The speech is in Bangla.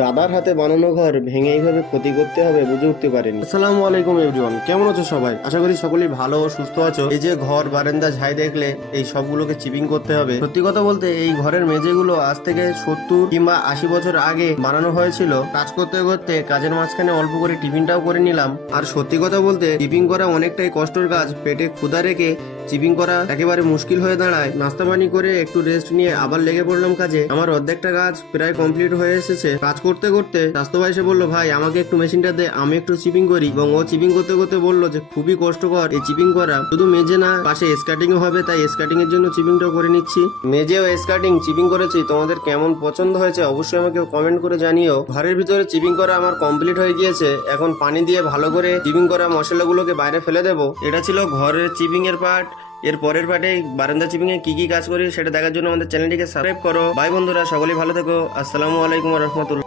দাদার হাতে বানানো ঘর ভেঙে এইভাবে ক্ষতি করতে হবে বুঝে উঠতে পারেনি। আসসালামু আলাইকুম এভরিওয়ান, কেমন আছো সবাই? আশা করি সকলেই ভালো ও সুস্থ আছো। এই যে ঘর বারান্দা ঝাই দেখলে এই সবগুলোকে চিপিং করতে হবে। সত্যি কথা বলতে এই ঘরের মেঝেগুলো আজ থেকে 70 কিংবা 80 বছর আগে বানানো হয়েছিল। কাজ করতে করতে কাজের মাঝখানে অল্প করে টিফিনটাও করে নিলাম। আর সত্যি কথা বলতে টিপিং করা অনেকটাই কষ্টের কাজ। পেটে ক্ষুধা রেখে চিপিং করা একেবারে মুশকিল হয়ে দাঁড়ায়। নাস্তা পানি করে একটু রেস্ট নিয়ে আবার লেগে পড়লাম কাজে। আমার অর্ধেকটা কাজ প্রায় কমপ্লিট হয়ে এসেছে। কাজ করতে করতে স্বাস্থ্য ভাই এসে বললো, ভাই আমাকে একটু মেশিনটা দে, আমি একটু চিপিং করি। এবং ও চিপিং করতে করতে বললো যে খুবই কষ্টকর এই চিপিং করা, শুধু মেজে না পাশে স্কার্টিংও হবে, তাই স্কার্টিং এর জন্য চিপিংটাও করে নিচ্ছি। মেজে ও স্কার্টিং চিপিং করেছি, তোমাদের কেমন পছন্দ হয়েছে অবশ্যই আমাকে কমেন্ট করে জানিও। ঘরের ভিতরে চিপিং করা আমার কমপ্লিট হয়ে গিয়েছে। এখন পানি দিয়ে ভালো করে চিপিং করা মশলাগুলোকে বাইরে ফেলে দেবো। এটা ছিল ঘরের চিপিং এর পার্ট। এর পরের পার্টে বারান্দা চিপিং এ কি কি কাজ করি সেটা দেখার জন্য আমাদের চ্যানেলটিকে সাবস্ক্রাইব করো। বাই বন্ধুরা, সকলেই ভালো থেকো। আসসালামু আলাইকুম ওয়া রাহমাতুল্লাহ।